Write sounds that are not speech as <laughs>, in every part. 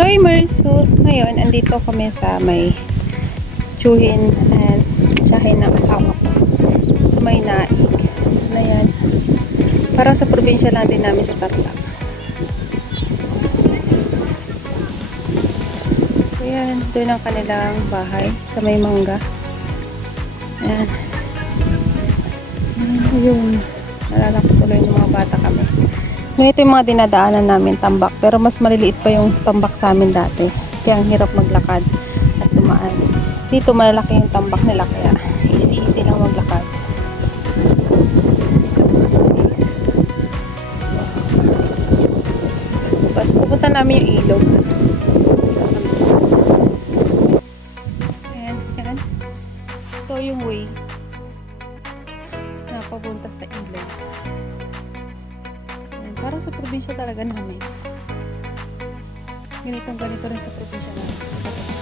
Hello, Imers. So, ngayon, andito kami sa may tsuhin and tsahin ng asawa ko. Sa may naig. Na yan. Parang sa probinsya lang din namin sa Tarlac. So, yan. Doon ang kanilang bahay sa may mangga. Ayan. Ayan, Yung nalala ko tuloy ng mga bata kami. Ngayon ito yung mga dinadaanan namin tambak. Pero mas maliliit pa yung tambak sa amin dati. Kaya ang hirap maglakad at dumaan. Dito malalaki yung tambak nila kaya easy-easy lang maglakad. Tapos pupunta namin yung ilog. Parang sa probinsya talaga namin. Ganitong ganito rin sa probinsya namin.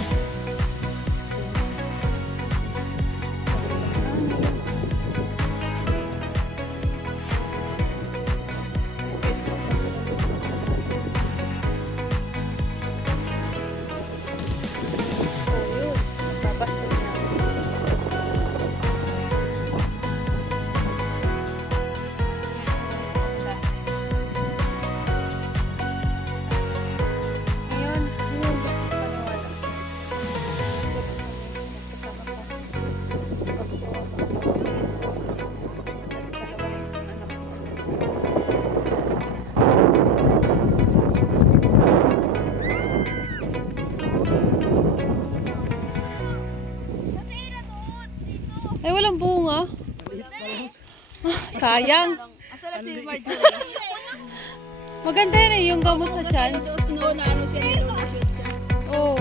Sayang. Asa na si Marjorie? <laughs> Maganda yun eh, yung gamot sa. Ito, na ano siya, nilona shoot siya. Oo. Oh,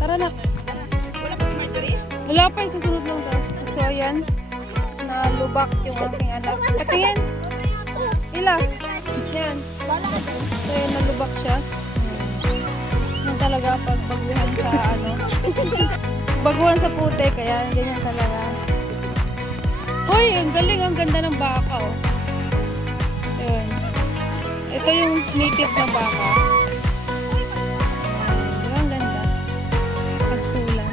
tara na. Wala pa si Marjorie? Wala pa yung susunod lang daw. So, ayan. Nalubak yung aking anak. Patingin. Ila. Yan. So, ayan, nalubak siya. Yan talaga pag baguhan sa ano. <laughs> baguhan sa puti, kaya ganyan talaga. Uy, ang galing. Ang ganda ng baka, oh. Ayun. Ito yung native na baka. Ayun, ang ganda. Kastulan.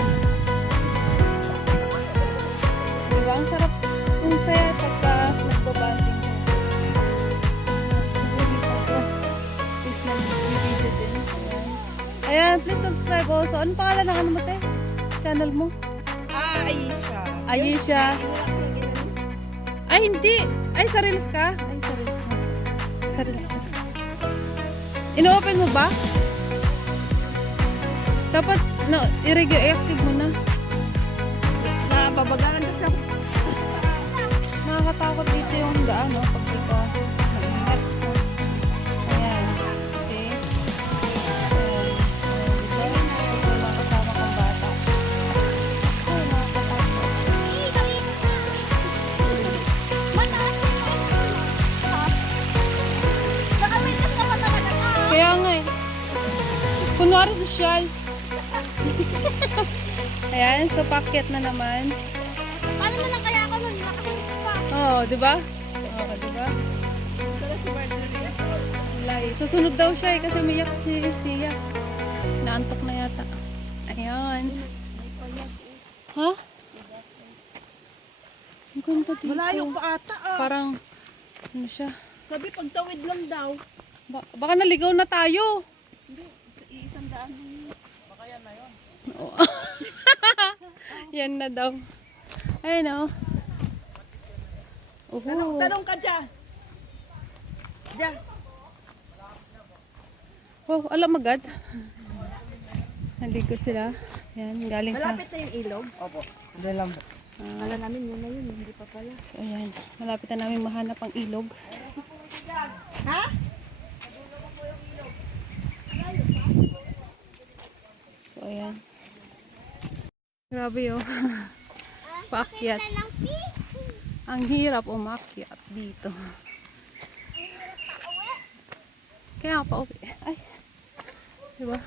Diba? Ang sarap. Ang saya pagka nagbabanding ka. Please na video din. Ayan. Ayan, please subscribe also. Anong pangalan ng ano mo, te? Channel mo? Ah, Aisha. Ayesha. Ay, hindi. Ay, sa Reels ka? Ay, sa Reels ka. Sa Reels ka. Ino-open mo ba? Dapat, no, i-active mo na. Nababagaan ka siya. Nakakatakot dito yung daan, no? Pag Kunwari sosyal. Ayan, so packet na naman. Paano na lang kaya ako nun? Nakahits pa. Oo, oh, di ba? Oo, oh, di ba? Wala eh. Susunod daw siya eh kasi umiyak si Sia. Naantok na yata. Ayan. Ha? Ang ganda dito. Malayo pa ata ah. Parang, ano siya? Sabi pagtawid lang daw. Ba- baka naligaw na tayo. Hindi. Baka yan na yun. Oo. <laughs> Yan na daw. Ayun oh. Tanong, Uhu. tanong ka dyan. Dyan. Wow, alam agad. Naligo sila. Yan, galing sa... Malapit na yung ilog. Opo. Hindi lang. Kala namin yun na yun, hindi pa pala. So, ayan. Malapit na namin mahanap ang ilog. Ha? So, ayan. Grabe yun. <laughs> Paakyat. Ang hirap umakyat dito. Kaya pa uwi. Ay. Diba?